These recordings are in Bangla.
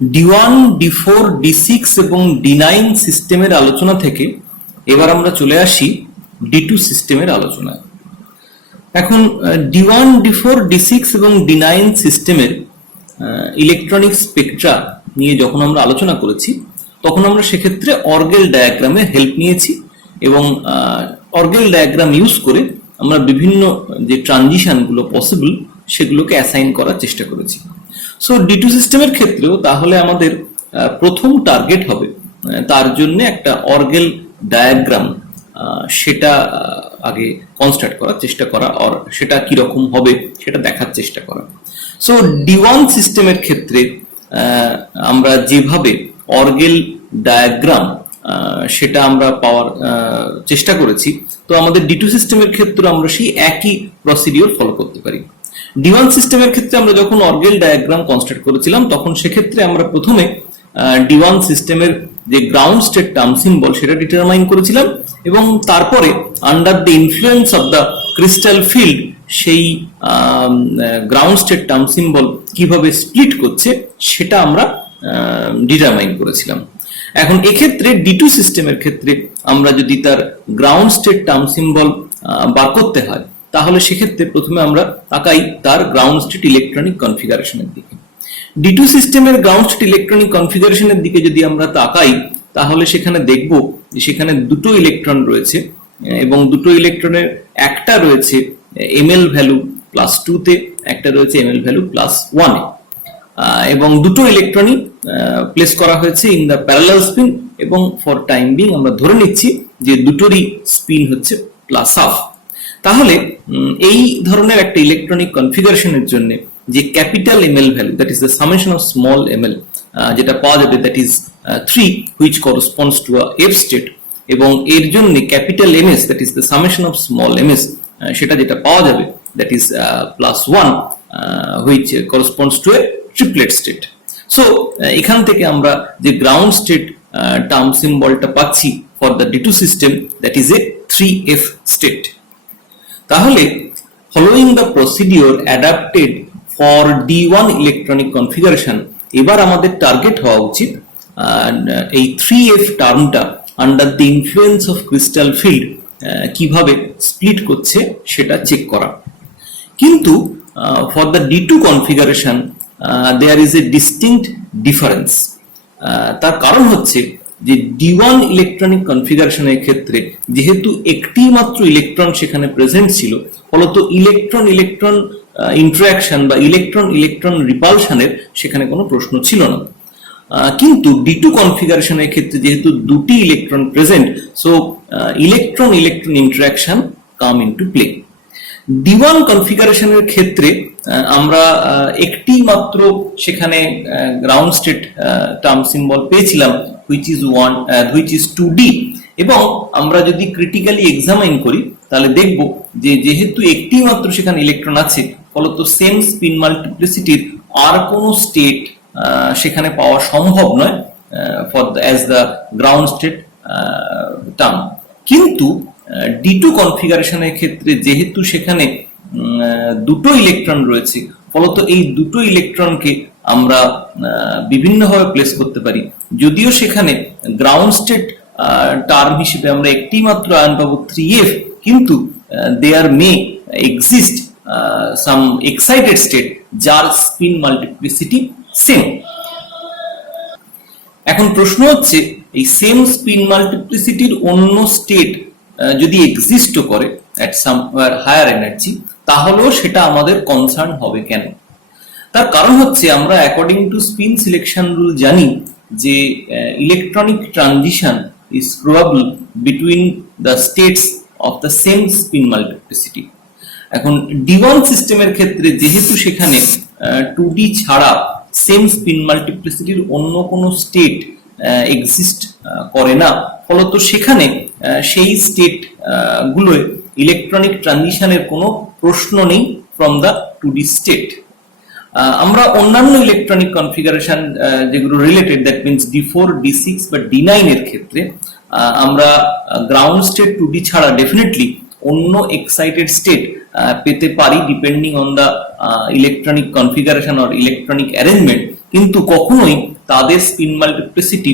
D1, D4, D6 এবং D9 সিস্টেমের আলোচনা থেকে এবার আমরা চলে আসি D2 সিস্টেমের আলোচনায়। এখন D1, D4, D6 এবং D9 সিস্টেমের ইলেকট্রনিক স্পেকট্রা নিয়ে যখন আমরা আলোচনা করেছি তখন আমরা সেক্ষেত্রে অর্গেল ডায়াগ্রামের হেল্প নিয়েছি এবং অর্গেল ডায়াগ্রাম ইউজ করে আমরা বিভিন্ন যে ট্রানজিশনগুলো পসিবল সেগুলোকে অ্যাসাইন করার চেষ্টা করেছি। সো D2 সিস্টেমের ক্ষেত্রেও তাহলে আমাদের প্রথম টার্গেট হবে তার জন্য একটা অর্গেল ডায়াগ্রাম সেটা আগে কনস্ট্রাক্ট করার চেষ্টা করা, আর সেটা কিরকম হবে সেটা দেখার চেষ্টা করা। সো D1 সিস্টেমের ক্ষেত্রে আমরা যেভাবে অর্গেল ডায়াগ্রাম সেটা আমরা পাওয়ার চেষ্টা করেছি, তো আমাদের D2 সিস্টেমের ক্ষেত্রে আমরা সেই একই প্রসিডিওর ফলো করতে পারি। D1 সিস্টেমের ক্ষেত্রে আমরা যখন অর্গেল ডায়াগ্রাম কনস্ট্রাক্ট করেছিলাম তখন সেক্ষেত্রে আমরা প্রথমে D1 সিস্টেমের যে গ্রাউন্ড স্টেট টার্ম সিম্বল সেটা ডিটারমাইন করেছিলাম এবং তারপরে under the influence of the crystal field সেই গ্রাউন্ড স্টেট টার্ম সিম্বল কিভাবে স্প্লিট করছে সেটা আমরা ডিটারমাইন করেছিলাম। এখন এক্ষেত্রে D2 সিস্টেমের ক্ষেত্রে আমরা যদি তার গ্রাউন্ড স্টেট টার্ম সিম্বল বার করতে হয় তাহলে সেক্ষেত্রে প্রথমে আমরা তাকাই তার গ্রাউন্ড স্টেট ইলেকট্রনিক কনফিগারেশনের দিকে। D2 সিস্টেমের গ্রাউন্ড স্টেট ইলেকট্রনিক কনফিগারেশনের দিকে যদি আমরা তাকাই তাহলে সেখানে দেখব যে সেখানে দুটো ইলেকট্রন রয়েছে এবং দুটো ইলেকট্রনের একটা রয়েছে ml ভ্যালু +2 তে, একটা রয়েছে ml ভ্যালু +1 এ, এবং দুটো ইলেকট্রনই প্লেস করা হয়েছে ইন দ্য প্যারালাল স্পিন এবং ফর টাইম বিং আমরা ধরে নিচ্ছি যে দুটোরই স্পিন হচ্ছে +12। তাহলে এই ধরনের একটা ইলেকট্রনিক কনফিগারেশনের জন্য যে capital ml value that is the summation of small ml যেটা পাওয়া যাবে that is 3 which corresponds to a f state, এবং এর জন্য capital ms that is the summation of small ms সেটা যেটা পাওয়া যাবে that is +1 which corresponds to a triplet state. So এখান থেকে আমরা যে গ্রাউন্ড স্টেট টার্ম সিম্বলটা পাচ্ছি for the D2 system that is a 3f state. তাহলে following the procedure adapted for D1 electronic configuration এবার আমাদের টার্গেট হওয়া উচিত এই 3f টার্মটা under the influence of crystal field কিভাবে স্প্লিট করছে সেটা চেক করা। কিন্তু for the D2 configuration there is a distinct difference. তার কারণ হচ্ছে যে D1 ইলেকট্রনিক কনফিগারেশনের ক্ষেত্রে যেহেতু একটি মাত্র ইলেকট্রন সেখানে প্রেজেন্ট ছিল, ফলত ইলেকট্রন ইলেকট্রন ইন্টারঅ্যাকশন বা ইলেকট্রন ইলেকট্রন রিপালশনের সেখানে কোনো প্রশ্ন ছিল না। কিন্তু D2 কনফিগারেশনের ক্ষেত্রে যেহেতু দুটি electron present, so electron electron interaction come into play. D1 কনফিগারেশনের ক্ষেত্রে আমরা একটি মাত্র সেখানে গ্রাউন্ড স্টেট টার্ম সিম্বল পেয়েছিলাম which is 2D, এবং আমরা যদি ক্রিটিক্যালি এক্সামাইন করি তাহলে দেখব যে যেহেতু একটি মাত্র সেখানে ইলেকট্রন আছে ফলত সেম স্পিন মাল্টিপ্লিসিটির আর কোনো স্টেট সেখানে পাওয়া সম্ভব নয় for as the ground state term. কিন্তু D2 কনফিগারেশনের ক্ষেত্রে যেহেতু সেখানে দুটো ইলেকট্রন রয়েছে ফলত এই দুটো ইলেকট্রনকে আমরা বিভিন্নভাবে প্লেস করতে পারি। যদিও সেখানে গ্রাউন্ড স্টেট টার্ম হিসেবে আমরা একটি মাত্র আয়ন পাবো 3f, কিন্তু দেয়ার মে এক্সিস্ট সাম এক্সাইটেড স্টেট যার স্পিন মাল্টিপ্লিসিটি সেম। এখন প্রশ্ন হচ্ছে এই সেম স্পিন মাল্টিপ্লিসিটির অন্য স্টেট যদি এক্সিস্টও করে অ্যাট সামওয়্যার হায়ার এনার্জি তাহলেও সেটা আমাদের কনসার্ন হবে কেন? তার কারণ হচ্ছে আমরা according to spin selection rule জানি যে electronic transition is probable between the states of the same spin multiplicity. এখন D1 সিস্টেমের ক্ষেত্রে যেহেতু সেখানে 2D ছাড়া সেম স্পিন মাল্টিপ্লিসিটির অন্য কোনো স্টেট এক্সিস্ট করে না, ফলত সেখানে সেই স্টেট গুলোয় ইলেকট্রনিক ট্রানজিশনের কোনো প্রশ্ন নেই ফ্রম দ্য 2D স্টেট। আমরা অন্যান্য ইলেকট্রনিক কনফিগারেশন যেগুলো related that means D4, D6 বা D9 এর ক্ষেত্রে আমরা গ্রাউন্ড স্টেট 2D ছাড়া ডেফিনেটলি অন্য এক্সাইটেড স্টেট পেতে পারি depending on the electronic configuration or electronic arrangement, কিন্তু কখনোই তাদের স্পিন মাল্টিপ্লিসিটি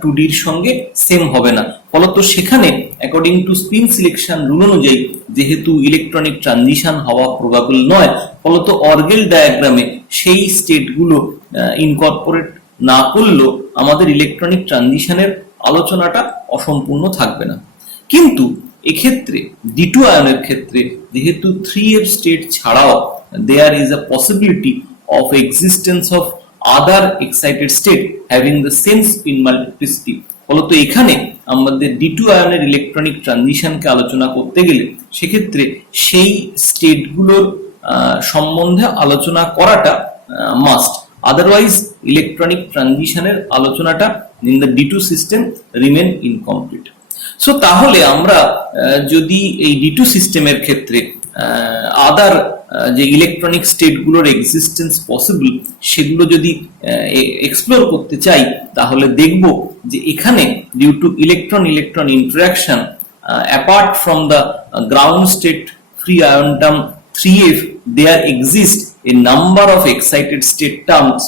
2D এর সঙ্গে সেম হবে না। ফলত সেখানে according to spin selection rule অনুযায়ী যেহেতু ইলেকট্রনিক ট্রানজিশন হওয়া প্রবাবল নয়, ফলত অর্গেল ডায়াগ্রামে সেই স্টেটগুলো ইনকর্পোরেট না করলেও আমাদের ইলেকট্রনিক ট্রানজিশনের আলোচনাটা অসম্পূর্ণ থাকবে না। কিন্তু এক্ষেত্রে D2 আয়নের ক্ষেত্রে যেহেতু 3f স্টেট ছাড়াও there is a possibility of existence of other excited state having the same spin multiplicity, ফলত এখানে আমাদের D2 আয়নের ইলেকট্রনিক ট্রানজিশনকে আলোচনা করতে গেলে সেক্ষেত্রে সেই স্টেটগুলোর সম্বন্ধে আলোচনা করাটা মাস্ট, আদারওয়াইজ ইলেকট্রনিক ট্রানজিশনের আলোচনাটা in the D2 system remain incomplete. So তাহলে আমরা যদি এই D2 সিস্টেমের ক্ষেত্রে আদার যে ইলেকট্রনিক স্টেটগুলোর এক্সিস্টেন্স পসিবল সেগুলো যদি এক্সপ্লোর করতে চাই, তাহলে দেখব যে এখানে due to electron electron interaction apart from the ground state free ion term 3f there exist a number of excited state terms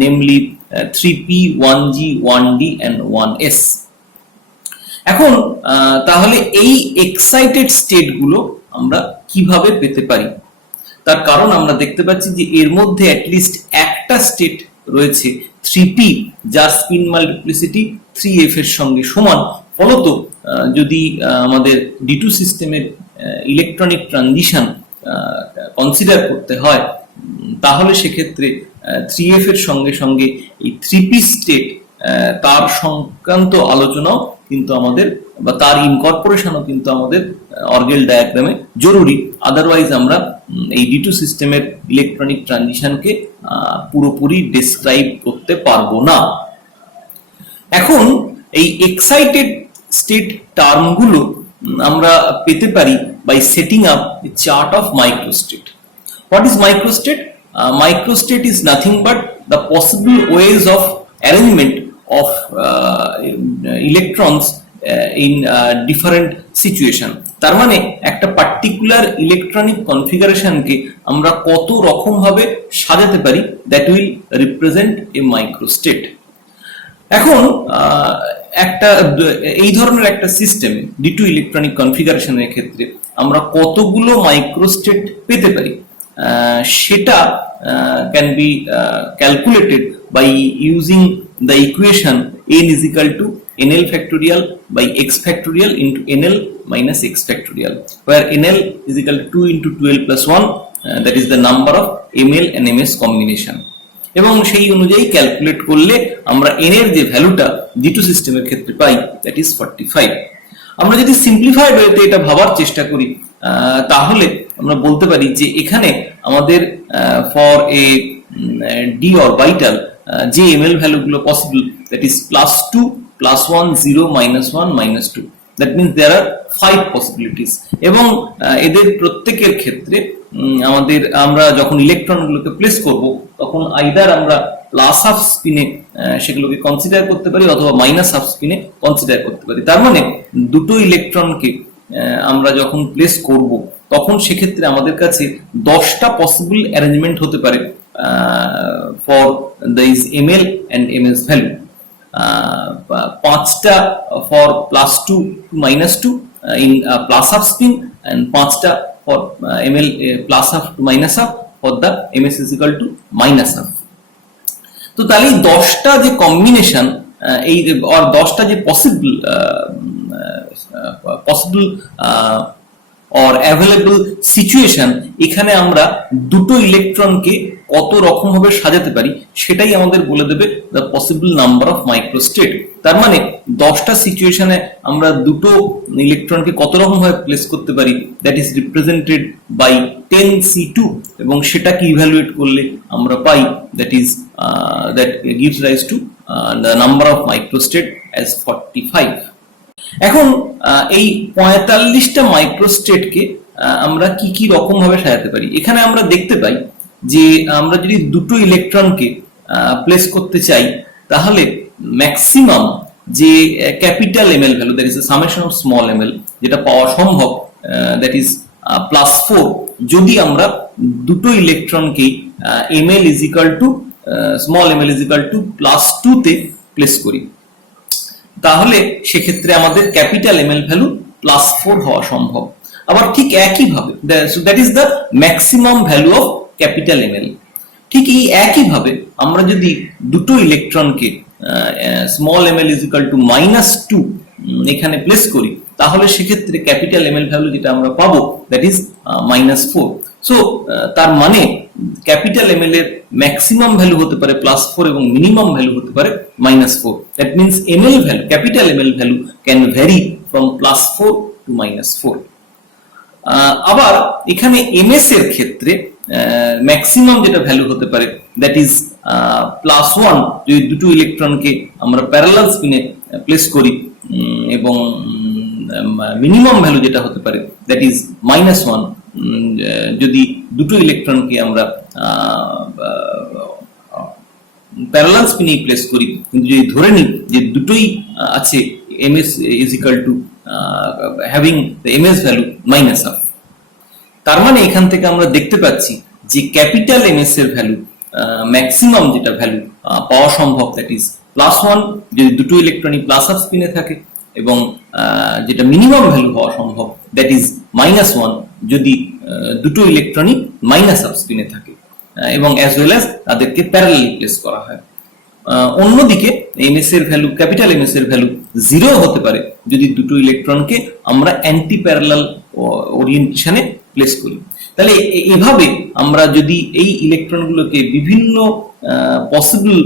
namely 3p 1g 1d and 1s। এখন তাহলে এই এক্সাইটেড স্টেট গুলো আমরা কিভাবে পেতে পারি, তার কারণ আমরা দেখতে পাচ্ছি যে এর মধ্যে অ্যাটলিস্ট একটা স্টেট রয়েছে 3p যার স্পিন মাল্টিপ্লিসিটি 3f এর সঙ্গে সমান। ফলত যদি আমাদের D2 সিস্টেমের ইলেকট্রনিক ট্রানজিশন কনসিডার করতে হয়, তাহলে সেক্ষেত্রে 3f এর সঙ্গে সঙ্গে এই 3p স্টেট তার সংক্রান্ত আলোচনাও কিন্তু আমাদের বা তার ইনকর্পোরেশনও কিন্তু আমাদের অর্গেল ডায়াগ্রামে জরুরি, আদারওয়াইজ আমরা এই D2 সিস্টেমের ইলেকট্রনিক ট্রানজিশনকে পুরোপুরি ডেসক্রাইব করতে পারবো না। এখন এই এক্সাইটেড স্টেট টার্মগুলো আমরা পেতে পারি by setting up a chart of microstate. What is microstate? Microstate is nothing but the possible ways of arrangement of electrons in different situation। তার মানে একটা পার্টিকুলার ইলেকট্রনিক কনফিগারেশনকে আমরা কত রকম ভাবে সাজাতে পারি, দ্যাট উইল রিপ্রেজেন্ট এ মাইক্রোস্টেট। এখন একটা এই ধরনের একটা সিস্টেম D2 ইলেকট্রনিক কনফিগারেশনের ক্ষেত্রে আমরা কতগুলো মাইক্রোস্টেট পেতে পারি সেটা can be calculated by using the equation n is equal to nl factorial by x factorial into nl minus x factorial, where nl is equal to 2 into 12 plus 1, that is the number of ml and ms combination। এবং সেই অনুযায়ী ক্যালকুলেট করলে আমরা n এর যে ভ্যালুটা D2 সিস্টেমের ক্ষেত্রে পাই, দ্যাট ইজ 45। আমরা যদি সিম্পলিফাইড ওয়েতে এটা ভাবার চেষ্টা করি, তাহলে আমরা বলতে পারি যে এখানে আমাদের ফর এ ডি অরবিটাল যে ml ভ্যালুগুলো possible, that is +2 +1 0 -1 -2, that means there are 5 possibilities. এবং এদের প্রত্যেকের ক্ষেত্রে আমরা যখন ইলেকট্রনগুলোকে প্লেস করব, তখন আইদার আমরা প্লাস হাফ স্পিনে সেগুলোকে কনসিডার করতে পারি অথবা মাইনাস হাফ স্পিনে কনসিডার করতে পারি। তার মানে দুটো ইলেকট্রনকে আমরা যখন প্লেস করব, তখন সেক্ষেত্রে আমাদের কাছে 10টা পসিবল অ্যারেঞ্জমেন্ট হতে পারে for this ml and ms value, 5টা for +2 to -2 in plus half spin and 5টা for ml plus half to minus half for the ms is equal to minus half। তো তাহলে 10টা যে কম্বিনেশন এই আর 10টা যে পসিবল or available situation, এখানে আমরা দুটো ইলেকট্রনকে কত রকম ভাবে সাজাতে পারি সেটাই আমাদের বলে দেবে the possible number of microstate। তার মানে 10টা সিচুয়েশনে আমরা দুটো ইলেকট্রনকে কত রকম ভাবে প্লেস করতে পারি, that is represented by 10c2, এবং সেটাকে ইভ্যালুয়েট করলে আমরা পাই that is that gives rise to the number of microstate as 45। এখন এই 45টা মাইক্রোস্টেটকে আমরা কি কি রকম ভাবে সাজাতে পারি, এখানে আমরা দেখতে পাই যে আমরা যদি দুটো ইলেকট্রনকে প্লেস করতে চাই, তাহলে ম্যাক্সিমাম যে capital ml value, that is the summation of small ml, যেটা পাওয়া সম্ভব, দ্যাট ইজ +4 যদি আমরা দুটো ইলেকট্রনকে ml is equal to small ml is equal to +2 তে প্লেস করি, তাহলে সেক্ষেত্রে আমাদের ক্যাপিটাল ml ভ্যালু +4 হওয়া সম্ভব। আবার ঠিক একইভাবে that is the maximum value of capital ml। ঠিক এই একইভাবে আমরা যদি দুটো ইলেকট্রনকে small ml is equal to -2 এখানে প্লেস করি, তাহলে সেক্ষেত্রে ক্যাপিটাল ml ভ্যালু যেটা আমরা পাবো দ্যাট ইজ -4। সো তার মানে ক্যাপিটাল ml এর ম্যাক্সিমাম ভ্যালু হতে পারে +4 এবং মিনিমাম ভ্যালু হতে পারে -4। That means ml value, capital ml value can vary from +4 to -4। আবার এখানে ms এর ক্ষেত্রে ম্যাক্সিমাম যেটা ভ্যালু হতে পারে দ্যাট ইজ +1 যদি দুটো ইলেকট্রনকে আমরা প্যারালাল স্পিনে প্লেস করি, এবং মিনিমাম ভ্যালু যেটা হতে পারে দ্যাট ইজ -1 যদি দুটো ইলেকট্রনকে আমরা প্যারালাল স্পিনে প্লেস করি, কিন্তু যদি ধরে নিই যে দুটোই আছে ms is equal to having the ms value -1, তার মানে এখান থেকে আমরা দেখতে পাচ্ছি যে ক্যাপিটাল ms এর ভ্যালু ম্যাক্সিমাম যেটা ভ্যালু পাওয়া সম্ভব দ্যাট ইজ +1 যদি দুটো ইলেকট্রনই প্লাস হাফ স্পিনে থাকে, এবং যেটা মিনিমাম ভ্যালু হওয়া সম্ভব দ্যাট ইজ -1 যদি দুটো ইলেকট্রনই মাইনাস হাফ স্পিনে থাকে, এবং অ্যাজ ওয়েল অ্যাজ তাদেরকে প্যারালালি প্লেস করা হয়। অন্যদিকে ms এর ভ্যালু, ক্যাপিটাল ms এর ভ্যালু 0 হতে পারে যদি দুটো ইলেকট্রনকে আমরা অ্যান্টি প্যারালাল ওরিয়েন্টেশনে প্লেস করি। তাহলে এভাবে আমরা যদি এই ইলেকট্রনগুলোকে বিভিন্ন পসিবল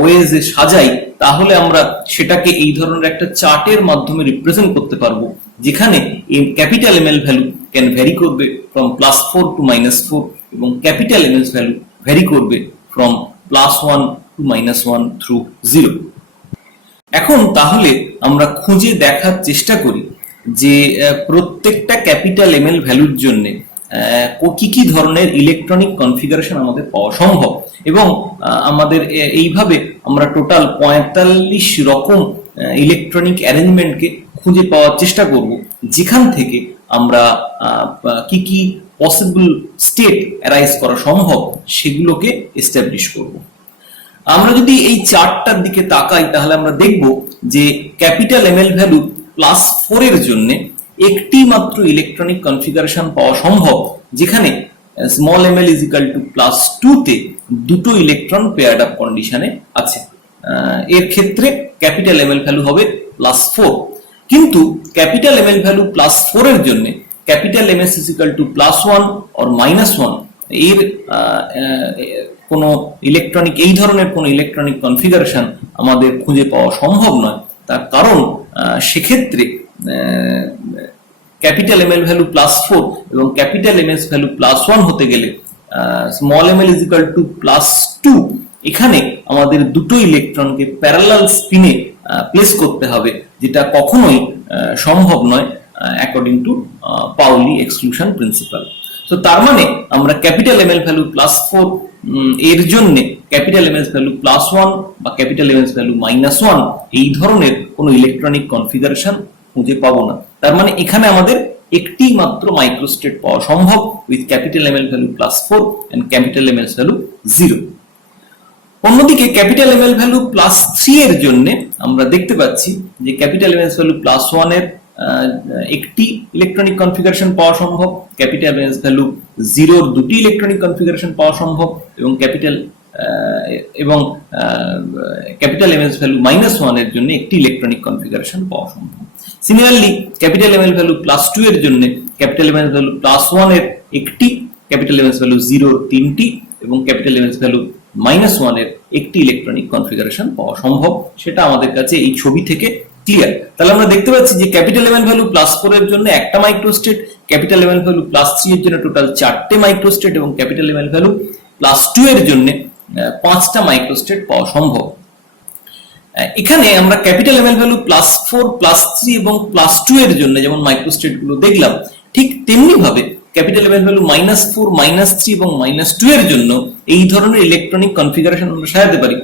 ওয়েজে সাজাই, তাহলে আমরা সেটাকে এই ধরনের একটা চার্টের মাধ্যমে রিপ্রেজেন্ট করতে পারবো, যেখানে capital ml value can vary করবে ফ্রম +4 টু -4, এবং ক্যাপিটাল ms ভ্যালু ভ্যারি করবে ফ্রম +1 টু -1 থ্রু 0। এখন তাহলে আমরা খুঁজে দেখার চেষ্টা করি যে প্রত্যেকটা ক্যাপিটাল ml ভ্যালুর জন্য কি কি ধরনের ইলেকট্রনিক কনফিগারেশন আমাদের পাওয়া সম্ভব, এবং আমাদের এইভাবে আমরা টোটাল 45 রকম ইলেকট্রনিক অ্যারেঞ্জমেন্টকে খুঁজে পাওয়ার চেষ্টা করব, যেখান থেকে আমরা কি কি পসিবল স্টেট অ্যারাইজ করা সম্ভব সেগুলোকে এস্টাবলিশ করব। আমরা যদি এই চার্টটার দিকে তাকাই, তাহলে আমরা দেখব যে ক্যাপিটাল ml ভ্যালু +4 এর জন্য একটি মাত্র ইলেকট্রনিক কনফিগারেশন পাওয়া সম্ভব, যেখানে small ml is equal to +2 তে দুটো ইলেকট্রন পেয়ার্ড আপ কন্ডিশনে আছে। এর ক্ষেত্রে ক্যাপিটাল ml ভ্যালু হবে +4, কিন্তু ক্যাপিটাল ml ভ্যালু +4 এর জন্য capital ms is equal to +1 or -1 এর কোন ইলেকট্রনিক, এই ধরনের কোন ইলেকট্রনিক কনফিগারেশন আমাদের খুঁজে পাওয়া সম্ভব নয়। তার কারণ সেক্ষেত্রে ক্যাপিটাল ml ভ্যালু +4 এবং ক্যাপিটাল ms ভ্যালু +1 হতে গেলে small ml is equal to +2 এখানে আমাদের দুটো ইলেকট্রনকে প্যারালাল স্পিনে প্লেস করতে হবে, যেটা কখনোই সম্ভব নয় according to Paoli exclusion principal. তো তার মানে আমরা ক্যাপিটাল ml ভ্যালু +4 এর জন্য ক্যাপিটাল ms ভ্যালু +1 বা ক্যাপিটাল ms ভ্যালু -1 এই ধরনের কোনো ইলেকট্রনিক কনফিগারেশন খুঁজে পাবো না। তার মানে এখানে আমাদের একটি মাত্র মাইক্রোস্টেট পাওয়া সম্ভব with capital ml value +4 and capital ms value 0। অন্যদিকে ক্যাপিটাল ml ভ্যালু +3 এর জন্য আমরা দেখতে পাচ্ছি যে ক্যাপিটাল ms ভ্যালু +1 এর একটি ইলেকট্রনিক কনফিগারেশন পাওয়া সম্ভব, ক্যাপিটাল ms ভ্যালু 0 এর দুটি ইলেকট্রনিক কনফিগারেশন পাওয়া সম্ভব, এবং ক্যাপিটাল ms ভ্যালু -1 এর জন্য একটি ইলেকট্রনিক কনফিগারেশন পাওয়া সম্ভব। সিমিলারলি ক্যাপিটাল ml ভ্যালু +2 এর জন্য ক্যাপিটাল ms ভ্যালু +1 এর একটি, ক্যাপিটাল ms ভ্যালু 0 এর তিনটি, এবং ক্যাপিটাল ms ভ্যালু -1 এর একটি ইলেকট্রনিক কনফিগারেশন পাওয়া সম্ভব। সেটা আমাদের কাছে এই ছবি থেকে ক্লিয়ার। তাহলে আমরা দেখতে পাচ্ছি যে ক্যাপিটাল ml ভ্যালু +4 এর জন্য একটা মাইক্রোস্টেট, ক্যাপিটাল ml ভ্যালু +3 এর জন্য টোটাল 4টে মাইক্রোস্টেট, এবং ক্যাপিটাল ml ভ্যালু +2 এর জন্য 5টা মাইক্রোস্টেট পাওয়া সম্ভব। এখানে আমরা ক্যাপিটাল ml ভ্যালু +4, +3 এবং +2 এর জন্য যেমন মাইক্রোস্টেট গুলো দেখলাম, ঠিক তেমনি ভাবে ক্যাপিটাল ml ভ্যালু -4, -3 এবং -2 এর জন্য এই ধরনের ইলেকট্রনিক কনফিগারেশন আমরা সাজাতে পারি।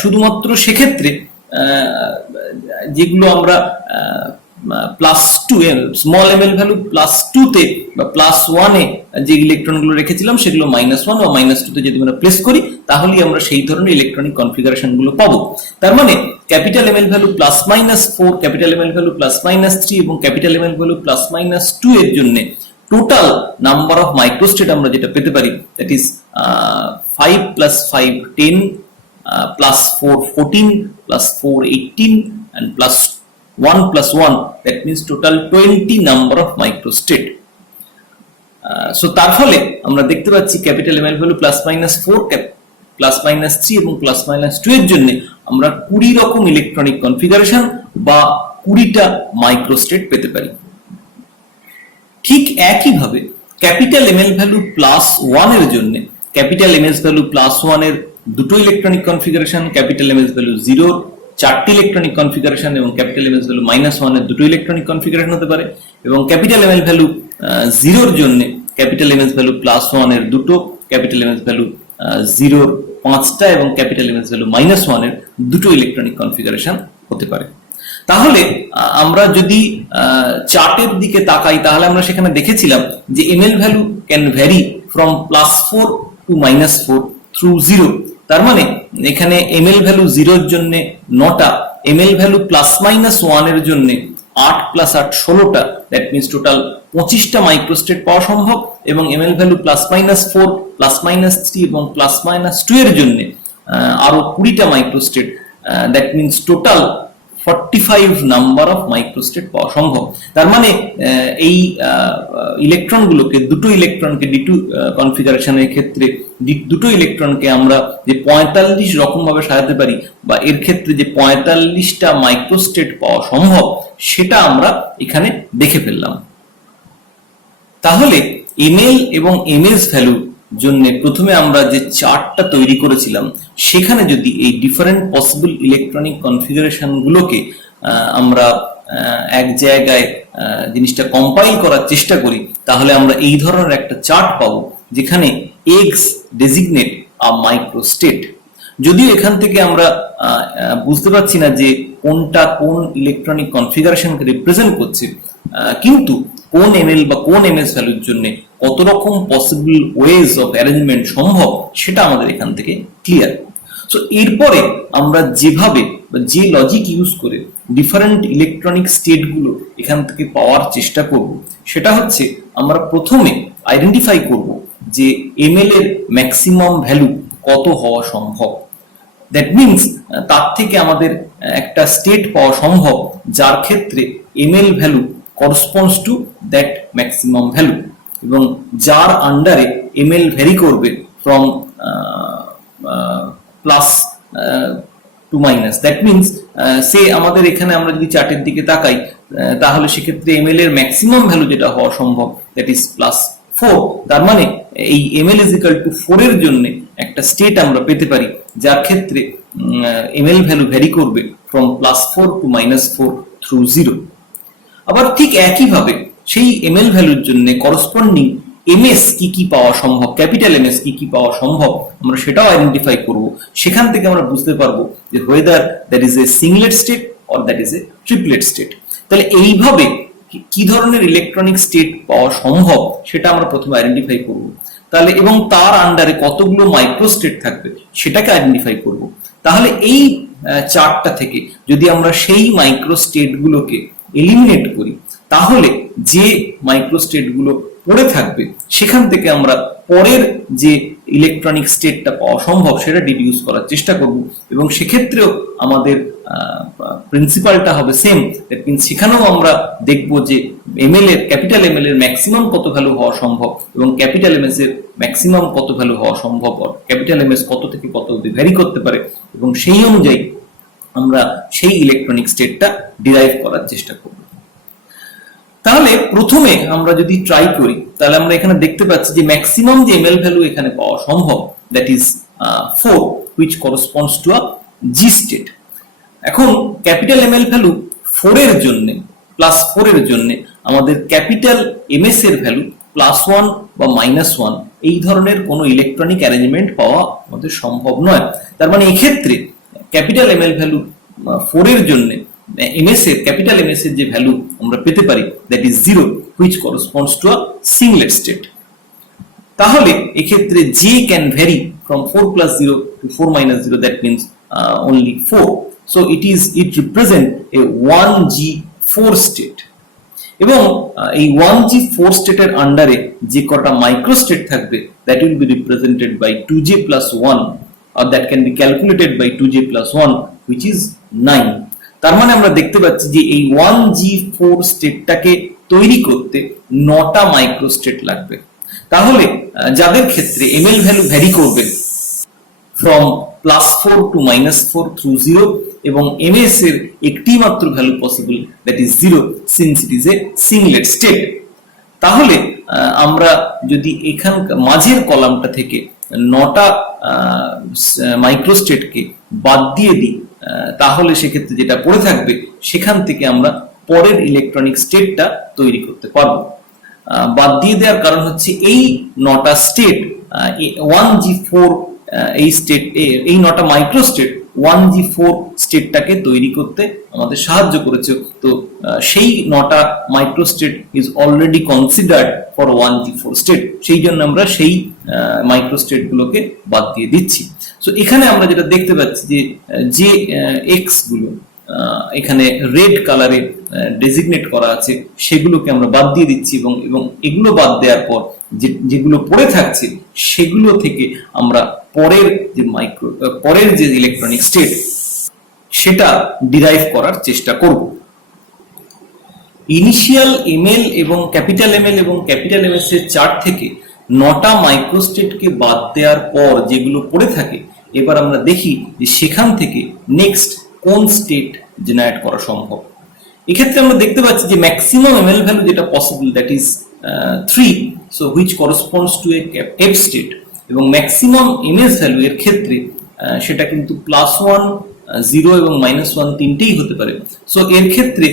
শুধুমাত্র সেক্ষেত্রে যেগুলো আমরা +2 স্মল ml ভ্যালু +2 তে বা +1 এ যে ইলেকট্রনগুলো রেখেছিলাম সেগুলো -1 বা -2 তে যদি আমরা প্লেস করি তাহলেই আমরা সেই ধরনের ইলেকট্রনিক কনফিগারেশন গুলো পাবো। তার মানে capital ml value +-4, capital ml value +-3 এবং ক্যাপিটাল ml ভ্যালু +-2 এর জন্য টোটাল নাম্বার অফ মাইক্রোস্টেট আমরা যেটা পেতে পারি that is 5 + 5 10 +4 14 +4 18 and +1 + 1 that means total 20 number of microstate. So তার ফলে আমরা দেখতে পাচ্ছি ক্যাপিটাল ml ভ্যালু +-4 +-3 এবং +-2 এর জন্য আমরা 20 রকম ইলেকট্রনিক কনফিগারেশন বা 20টা মাইক্রোস্টেট পেতে পারি। ঠিক একইভাবে ক্যাপিটাল ml ভ্যালু +1 এর জন্য ক্যাপিটাল ms ভ্যালু +1 এর দুটো electronic configuration, capital ms value 0 চারটি ইলেকট্রনিক কনফিগারেশন এবং ক্যাপিটাল ms ভ্যালু -1 এর দুটো ইলেকট্রনিক কনফিগারেশন হতে পারে এবং ক্যাপিটাল ml ভ্যালু 0 এর জন্য ক্যাপিটাল ms ভ্যালু +1 এর দুটো, ক্যাপিটাল ms ভ্যালু 0 5টা এবং ক্যাপিটাল ms ভ্যালু -1 এর দুটো ইলেকট্রনিক কনফিগারেশন হতে পারে। তাহলে আমরা যদি চার্টের দিকে তাকাই তাহলে আমরা সেখানে দেখেছিলাম যে ml value can vary from +4 to -4 through 0। তার মানে এখানে ml ভ্যালু 0 এর জন্য 9টা, ml ভ্যালু +-1 এর জন্য 8 + 8 16টা, দ্যাট মিন্স টোটাল 25টা মাইক্রোস্টেট পাওয়া সম্ভব এবং ml ভ্যালু +-4 +-3 এবং +-2 এর জন্য আরো 20টা microstate, that means total 45 number of microstate পাওয়া সম্ভব। তার মানে এই ইলেকট্রনগুলোকে দুটো ইলেকট্রনকে D2 কনফিগারেশনের ক্ষেত্রে দুটো ইলেকট্রনকে আমরা যে 45 রকম ভাবে সাজাতে পারি বা এর ক্ষেত্রে যে 45টা মাইক্রোস্টেট পাওয়া সম্ভব সেটা আমরা এখানে দেখে ফেললাম। তাহলে ml এবং ms ভ্যালু জন্য প্রথমে আমরা যে চার্টটা তৈরি করেছিলাম সেখানে যদি এই ডিফারেন্ট পসিবল ইলেকট্রনিক কনফিগারেশন গুলোকে আমরা এক জায়গায় জিনিসটা কম্পাইল করার চেষ্টা করি তাহলে আমরা এই ধরনের একটা চার্ট পাবো যেখানে x ডেজিগনেট আ মাইক্রোস্টেট। যদিও এখান থেকে আমরা বুঝতে পারছি না যে কোনটা কোন ইলেকট্রনিক কনফিগারেশনকে রিপ্রেজেন্ট করছে, কিন্তু কোন ml বা কোন ms ভ্যালুর জন্য কত রকম পসিবল ওয়েজ অফ অ্যারেঞ্জমেন্ট সম্ভব সেটা আমাদের এখান থেকে ক্লিয়ার। সো এরপরে আমরা যেভাবে বা যে লজিক ইউজ করে ডিফারেন্ট ইলেকট্রনিক স্টেট গুলো এখান থেকে পাওয়ার চেষ্টা করব সেটা হচ্ছে আমরা প্রথমে আইডেন্টিফাই করব যে ml এর ম্যাক্সিমাম ভ্যালু কত হওয়া সম্ভব। দ্যাট মিনস তার থেকে আমাদের একটা স্টেট পাওয়া সম্ভব যার ক্ষেত্রে ml value corresponds to that maximum value এবং যার আন্ডারে ml ভ্যারি করবে from plus to minus. That means সে আমাদের এখানে আমরা যদি চার্টের দিকে তাকাই তাহলে সেক্ষেত্রে ml এর ম্যাক্সিমাম ভ্যালু যেটা হওয়া সম্ভব দ্যাট ইজ +4। তার মানে এই ml is equal to 4 এর জন্য একটা স্টেট আমরা পেতে পারি যার ক্ষেত্রে ml ভ্যালু ভ্যারি করবে ফ্রম +4 টু -4 থ্রু 0। আবার ঠিক একইভাবে সেই ml ভ্যালুর জন্য করসপন্ডিং ms কি কি পাওয়া সম্ভব, ক্যাপিটাল ms কি কি পাওয়া সম্ভব আমরা সেটাও আইডেন্টিফাই করব। সেখান থেকে আমরা বুঝতে পারবো যে whether that is a singlet state or that is a triplet state। তাহলে এইভাবে কি ধরনের ইলেকট্রনিক স্টেট পাওয়া সম্ভব সেটা আমরা প্রথমে আইডেন্টিফাই করব। তাহলে এবং তার আন্ডারে কতগুলো মাইক্রোস্টেট থাকবে সেটাকে আইডেন্টিফাই করব। তাহলে এই চার্টটা থেকে যদি আমরা সেই মাইক্রোস্টেট গুলোকে এলিমিনেট করি তাহলে যে মাইক্রোস্টেট গুলো পড়ে থাকবে সেখান থেকে আমরা পরের যে ইলেকট্রনিক স্টেটটা পাওয়া সম্ভব সেটা ডিডিউস করার চেষ্টা করব এবং সেক্ষেত্রেও আমাদের প্রিন্সিপালটা হবে সেম। দ্যাট মিন্স সেখানেও আমরা দেখব যে ml এর ক্যাপিটাল ml এর ম্যাক্সিমাম কত ভ্যালু হওয়া সম্ভব এবং ক্যাপিটাল ms এর ম্যাক্সিমাম কত ভ্যালু হওয়া সম্ভব, ক্যাপিটাল ms কত থেকে কত অবধি ভ্যারি করতে পারে এবং সেই অনুযায়ী আমরা সেই ইলেকট্রনিক স্টেটটা ডিরাইভ করার চেষ্টা করব। তাহলে প্রথমে আমরা যদি ট্রাই করি তাহলে আমরা এখানে দেখতে পাচ্ছি যে ম্যাক্সিমাম যে ml ভ্যালু এখানে পাওয়া সম্ভব that is 4 which corresponds to a g state। এখন ক্যাপিটাল ml ভ্যালু 4 এর জন্য +4 এর জন্য আমাদের ক্যাপিটাল ms এর ভ্যালু +1 বা -1 এই ধরনের কোনো ইলেকট্রনিক অ্যারেঞ্জমেন্ট পাওয়া আমাদের সম্ভব নয়। তার মানে এই ক্ষেত্রে ক্যাপিটাল ml ভ্যালু 4 এর জন্য ms এর ক্যাপিটাল ms এর যে ভ্যালু আমরা পেতে পারি that is 0 which corresponds to a singlet state। তাহলে এক্ষেত্রে j can vary from 4 plus 0 to 4 minus 0, that means only 4, so it represent a 1g4 state। এবং এই 1g4 স্টেটের আন্ডারে যে কটা মাইক্রো স্টেট থাকবে that will be represented by 2j plus 1, or that can be calculated by 2j plus 1, which is 9। তার মানে আমরা দেখতে পাচ্ছি যে এই 1g4 স্টেটটাকে তৈরি করতে 9টা মাইক্রো স্টেট লাগবে। তাহলে যাদের ক্ষেত্রে ml ভ্যালু ভ্যারি করবে from +4 to -4 through 0, এবং ms এর একটি মাত্র value possible that is 0 since it is a singlet state। তাহলে আমরা যদি এখানকার মাঝের কলামটা থেকে 9টা মাইক্রো স্টেটকে বাদ দিয়ে দিই, তাহলে সেক্ষেত্রে যেটা পড়ে থাকবে সেখান থেকে আমরা পরের ইলেকট্রনিক স্টেটটা তৈরি করতে পারবো। বাদ দিয়ে দেওয়ার কারণ হচ্ছে এই 9টা স্টেট 1g4 এই 9টা মাইক্রো স্টেট 1g4 স্টেটটাকে তৈরি করতে আমাদের সাহায্য করেছে। তো সেই 9টা micro state is already considered for 1g4 state, সেই জন্য আমরা সেই মাইক্রো স্টেট গুলোকে বাদ দিয়ে দিচ্ছি। সো এখানে আমরা যেটা দেখতে পাচ্ছি যে এক্স গুলো এখানে রেড কালারে ডেজিগনেট করা আছে সেগুলোকে আমরা বাদ দিয়ে দিচ্ছি, এবং এগুলো বাদ দেওয়ার পর যেগুলো পড়ে থাকছে সেগুলো থেকে আমরা পরের যে ইলেকট্রনিক স্টেট সেটা ডিরাইভ করার চেষ্টা করব। ইনিশিয়াল এমএল এবং ক্যাপিটাল এমএল এবং ক্যাপিটাল এমএস এর চার্ট থেকে 9টা মাইক্রোস্টেটকে বাদ দেওয়ার পর যেগুলো পড়ে থাকে, এবার আমরা দেখি যে সেখান থেকে নেক্সট কোন স্টেট জেনারেট করা সম্ভব। এক্ষেত্রে আমরা দেখতে পাচ্ছি যে ম্যাক্সিমাম এমএল ভ্যালু যেটা possible that is 3, so which corresponds to a F state, এবং ম্যাক্সিমাম এমএস ভ্যালু এর ক্ষেত্রে সেটা কিন্তু +1, 0 এবং -1 তিনটেই হতে পারে। সো এর ক্ষেত্রে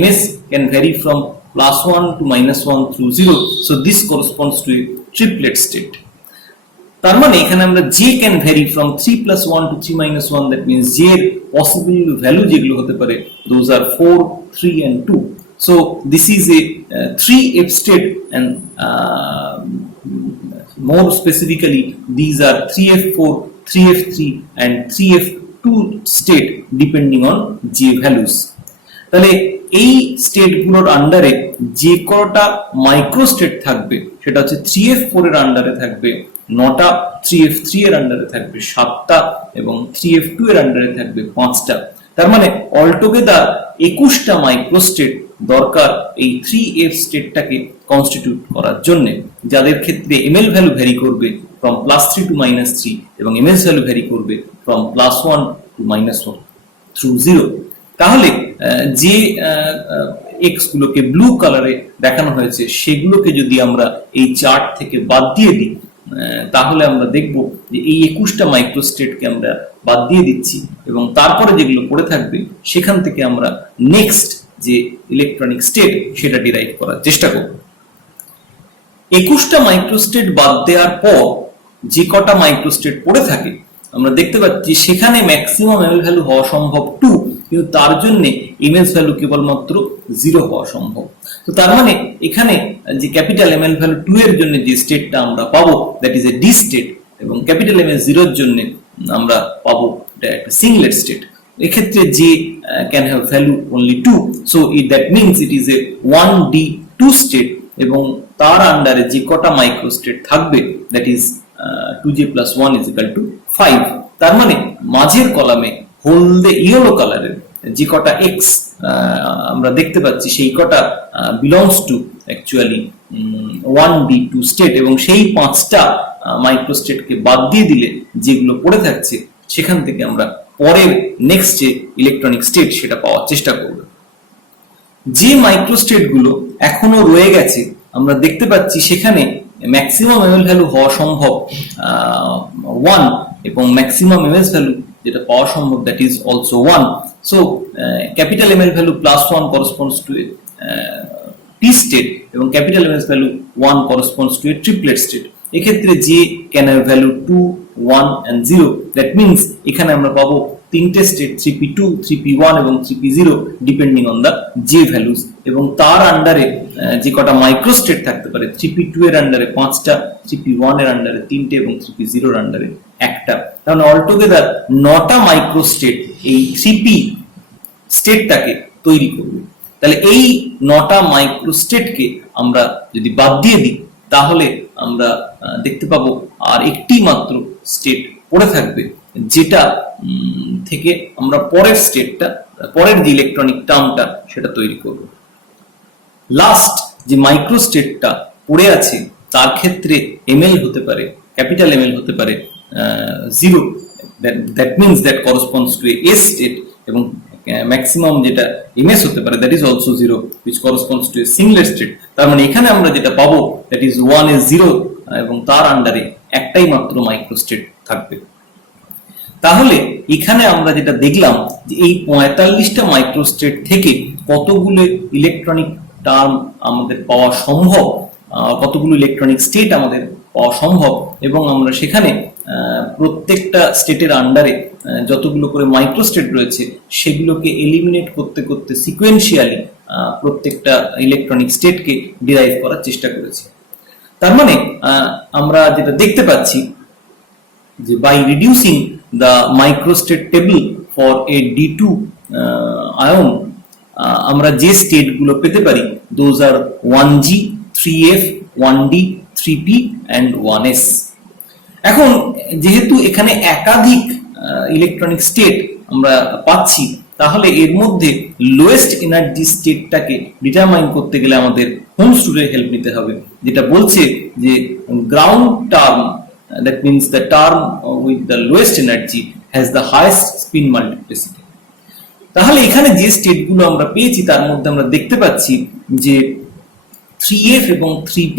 ms can vary from +1 to -1 through 0, so this corresponds to a triplet state। তার মানে এখানে আমরা j can vary from 3 plus 1 to 3 minus 1, that means j এর পসিবল ভ্যালু যেগুলো হতে পারে those are 4, 3 and 2, so this is a 3f state, and more specifically these are 3f4, 3f3 and 3f2 state depending on j values। তাহলে এই স্টেট গুলোর আন্ডারে যে কটা মাইক্রো স্টেট থাকবে সেটা হচ্ছে 3f4 এর আন্ডারে থাকবে 9টা, 3f3 এর আন্ডারে থাকবে 7টা, এবং 3f2 এর আন্ডারে থাকবে 5টা। তার মানে অলটুগেদার 21টা মাইক্রো স্টেট দরকার এই 3f স্টেটটাকে কনস্টিটিউট করার জন্য, যাদের ক্ষেত্রে ml ভ্যালু ভ্যারি করবে from +3 to -3, এবং ms ভ্যালু ভ্যারি করবে from +1 to -1 through 0। তাহলে যে এক্স গুলোকে ব্লু কালারে দেখানো হয়েছে সেগুলোকে যদি আমরা এই চার্ট থেকে বাদ দিয়ে দিই, তাহলে আমরা দেখব যে এই 21টা মাইক্রো স্টেটকে আমরা বাদ দিয়ে দিচ্ছি, এবং তারপরে যেগুলো পড়ে থাকবে সেখান থেকে আমরা নেক্সট যে ইলেকট্রনিক স্টেট সেটা ডিরাইভ করার চেষ্টা করব। 21টা মাইক্রো স্টেট বাদ দেওয়ার পর যে কটা মাইক্রো স্টেট পড়ে থাকে আমরা দেখতে পাচ্ছি সেখানে ম্যাক্সিমাম এমএল ভ্যালু হওয়া সম্ভব 2, কিন্তু তার জন্য এমএস ভ্যালু কেবলমাত্র 0 হওয়া সম্ভব। তো তার মানে এখানে যে ক্যাপিটাল এমএল ভ্যালু 2 এর জন্য যে স্টেটটা আমরা পাবো that is A D state, এবং ক্যাপিটাল এমএস 0 এর জন্য আমরা পাবো এটা একটা সিংলেট স্টেট। এক্ষেত্রে যে can have value only 2, so that means it is a 1d2 state, এবং তার আন্ডারে যে কটা মাইক্রো স্টেট থাকবে that is 2j plus 1 is equal to 5। তার মানে মাঝের কলামে হলদে ইয়েলো কালারের যে কটা এক্স আমরা দেখতে পাচ্ছি সেই কটা belongs to actually 1d2 state, এবং সেই 5টা মাইক্রো স্টেটকে বাদ দিয়ে দিলে যেগুলো পড়ে থাকছে সেখান থেকে আমরা পরের নেক্সট যে ইলেকট্রনিক স্টেট সেটা পাওয়ার চেষ্টা করব। যে মাইক্রো স্টেট গুলো এখনো রয়ে গেছে আমরা দেখতে পাচ্ছি সেখানে ম্যাক্সিমাম এমএল ভ্যালু হওয়া সম্ভব 1, এবং ম্যাক্সিমাম এমএস ভ্যালু যেটা পাওয়া সম্ভব that is also 1। So capital ML value +1 corresponds to a t state, এবং capital MS value 1 corresponds to a triplet state. এক্ষেত্রে যে can have value 2, 1 and 0, that means এখানে আমরা পাবো তিনটে স্টেট 3p2, 3p1 এবং 3p0 depending on the J values, এবং তার আন্ডারে যে কটা মাইক্রো স্টেট থাকতে পারে 3p2 এর আন্ডারে 5টা, 3p1 এর আন্ডারে 3টে এবং 3p0 এর আন্ডারে 1টা। তাহলে অলটুগেদার 9টা মাইক্রো স্টেট এই 3p স্টেটটাকে তৈরি করবে। তাহলে এই 9টা মাইক্রো স্টেটকে আমরা যদি বাদ দিয়ে দিই তাহলে আমরা দেখতে পাবো আর একটি মাত্র স্টেট পড়ে থাকবে, যেটা থেকে আমরা পরের স্টেটটা, পরের যে ইলেকট্রনিক টার্মটা সেটা তৈরি করব। লাস্ট যে মাইক্রো স্টেটটা পড়ে আছে তার ক্ষেত্রে এমএল হতে পারে, ক্যাপিটাল এমএল হতে পারে 0, that means that corresponds to a state, এবং ম্যাক্সিমাম যেটা এমএস হতে পারে that is also 0 which corresponds to a single state। তার মানে এখানে আমরা যেটা পাবো দ্যাট ইজ 1 is 0 এবং তার আন্ডারে একটাই মাত্র মাইক্রো স্টেট থাকবে। তাহলে এখানে আমরা যেটা দেখলাম যে এই 45টা মাইক্রো স্টেট থেকে কতগুলো ইলেকট্রনিক টার্ম আমাদের পাওয়া সম্ভব, কতগুলো ইলেকট্রনিক স্টেট আমাদের পাওয়া সম্ভব, এবং আমরা সেখানে প্রত্যেকটা স্টেটের আন্ডারে যতগুলো করে মাইক্রো স্টেট রয়েছে সেগুলোকে এলিমিনেট করতে করতে সিকোয়েন্সিয়ালি প্রত্যেকটা ইলেকট্রনিক স্টেটকে ডিরাইভ করার চেষ্টা করেছি। তার মানে আমরা যেটা দেখতে পাচ্ছি যে by reducing the microstate table for a D2 ion আমরা যে স্টেট গুলো পেতে পারি those are 1g, 3f, 1d, 3p and 1s। এখন যেহেতু এখানে একাধিক ইলেকট্রনিক স্টেট আমরা পাচ্ছি, তাহলে এর মধ্যে লোয়েস্ট এনার্জি স্টেটটাকে ডিটারমাইন করতে গেলে আমাদের হোমস রুলের হেল্প নিতে হবে, যেটা বলছে যে ground term, that means the term with the lowest energy has the highest spin multiplicity। তাহলে এখানে যে স্টেটগুলো আমরা পেয়েছি তার মধ্যে আমরা দেখতে পাচ্ছি যে 3f এবং 3p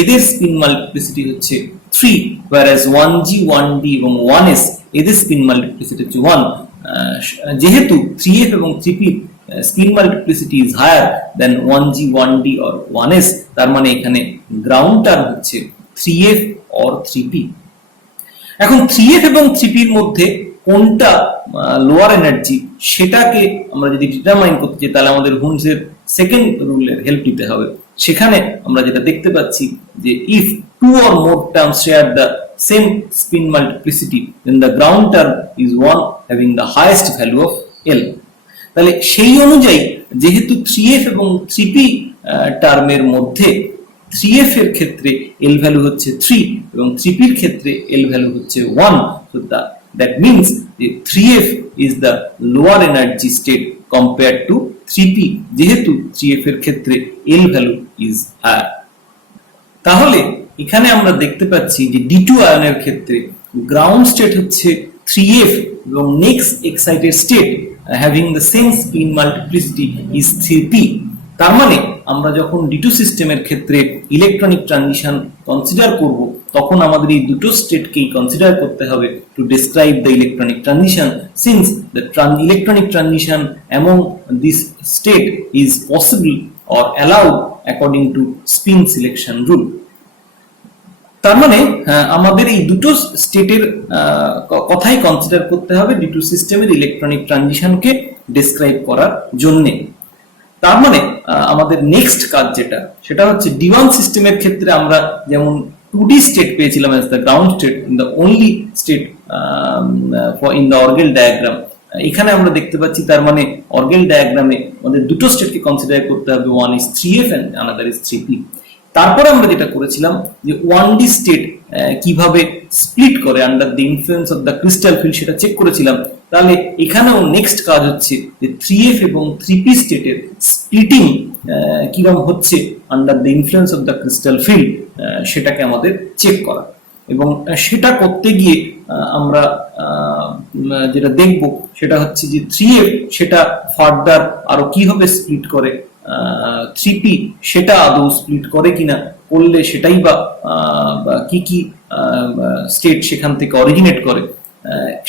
এদের স্পিন মাল্টিপ্লিসিটি হচ্ছে 3, whereas 1g, 1d এবং 1s এদের স্পিন মাল্টিপ্লিসিটি হচ্ছে 1। যেহেতু 3f এবং 3p spin multiplicity is higher than 1g, 1d or 1s, তার মানে এখানে গ্রাউন্ড টার্ম হচ্ছে 3f or 3p। এখন 3f এবং 3p এর মধ্যে কোনটা লোয়ার এনার্জি সেটাকে আমরা যদি ডিটারমাইন করতে চাই তাহলে আমাদের হোমসের সেকেন্ড রুলের হেল্প নিতে হবে। সেখানে আমরা যেটা দেখতে পাচ্ছি যে if two or more terms share the same spin multiplicity then the ground term is one having the highest value of L। তাহলে সেই অনুযায়ী যেহেতু 3f এবং 3p টার্মের মধ্যে 3f এর ক্ষেত্রে L ভ্যালু হচ্ছে 3 এবং 3p এর ক্ষেত্রে L ভ্যালু হচ্ছে 1, so that means the 3f is the lower energy state compared to 3p, যেহেতু 3f এর ক্ষেত্রে L ভ্যালু is higher। তাহলে এখানে আমরা দেখতে পাচ্ছি যে D2 আয়নের ক্ষেত্রে গ্রাউন্ড স্টেট হচ্ছে 3f এবং next excited state having the same spin multiplicity is 3p। তার মানে আমরা যখন D2 সিস্টেমের ক্ষেত্রে ইলেকট্রনিক ট্রানজিশন কনসিডার করব তখন আমাদের এই দুটো স্টেটকেই কনসিডার করতে হবে to describe the electronic transition, since the electronic transition among this state is possible or allowed according to spin selection rule. তার মানে আমাদের এই দুটো স্টেটের কথাই কনসিডার করতে হবে D2 সিস্টেমের ইলেকট্রনিক ট্রানজিশনকে ডেসক্রাইব করার জন্যে। তার মানে আমাদের নেক্সট কাজ যেটা সেটা হচ্ছে D1 সিস্টেমের ক্ষেত্রে আমরা যেমন 2D স্টেট পেয়েছিলাম as the ground state in the only state in the Orgel diagram, এখানে আমরা দেখতে পাচ্ছি তার মানে Orgel ডায়াগ্রামে আমাদের দুটো স্টেটকে কনসিডার করতে হবে, one is 3f and another is 3p। তারপরে আমরা যেটা করেছিলাম যে 1D স্টেট কিভাবে স্প্লিট করে under the influence of the crystal field সেটা চেক করেছিলাম। তাহলে এখানেও নেক্সট কাজ হচ্ছে যে 3f এবং 3p স্টেটের স্প্লিটিং কিরকম হচ্ছে under the influence of the crystal field সেটাকে আমাদের চেক করা, এবং সেটা করতে গিয়ে আমরা যেটা দেখব সেটা হচ্ছে যে 3f সেটা ফার্দার আরো কিভাবে স্প্লিট করে, 3p সেটা আদৌ স্প্লিট করে কিনা, করলে সেটাই বা কি কি স্টেট সেখান থেকে অরিজিনেট করে,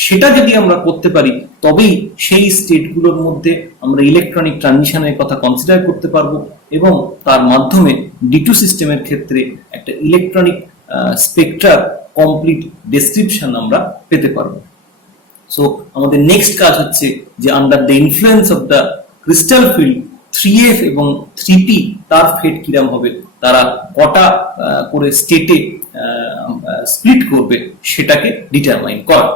সেটা যদি আমরা করতে পারি তবেই সেই স্টেটগুলোর মধ্যে আমরা ইলেকট্রনিক ট্রানজিশনের কথা কনসিডার করতে পারবো এবং তার মাধ্যমে D2 সিস্টেমের ক্ষেত্রে একটা ইলেকট্রনিক স্পেকট্রার কমপ্লিট ডেসক্রিপশন আমরা পেতে পারবো। সো আমাদের নেক্সট কাজ হচ্ছে যে under the influence of the crystal field 3f এবং 3p তার ফেট কিরম হবে, তারা কটা করে স্টেটে স্প্লিট করবে সেটাকে ডিটারমাইন করা।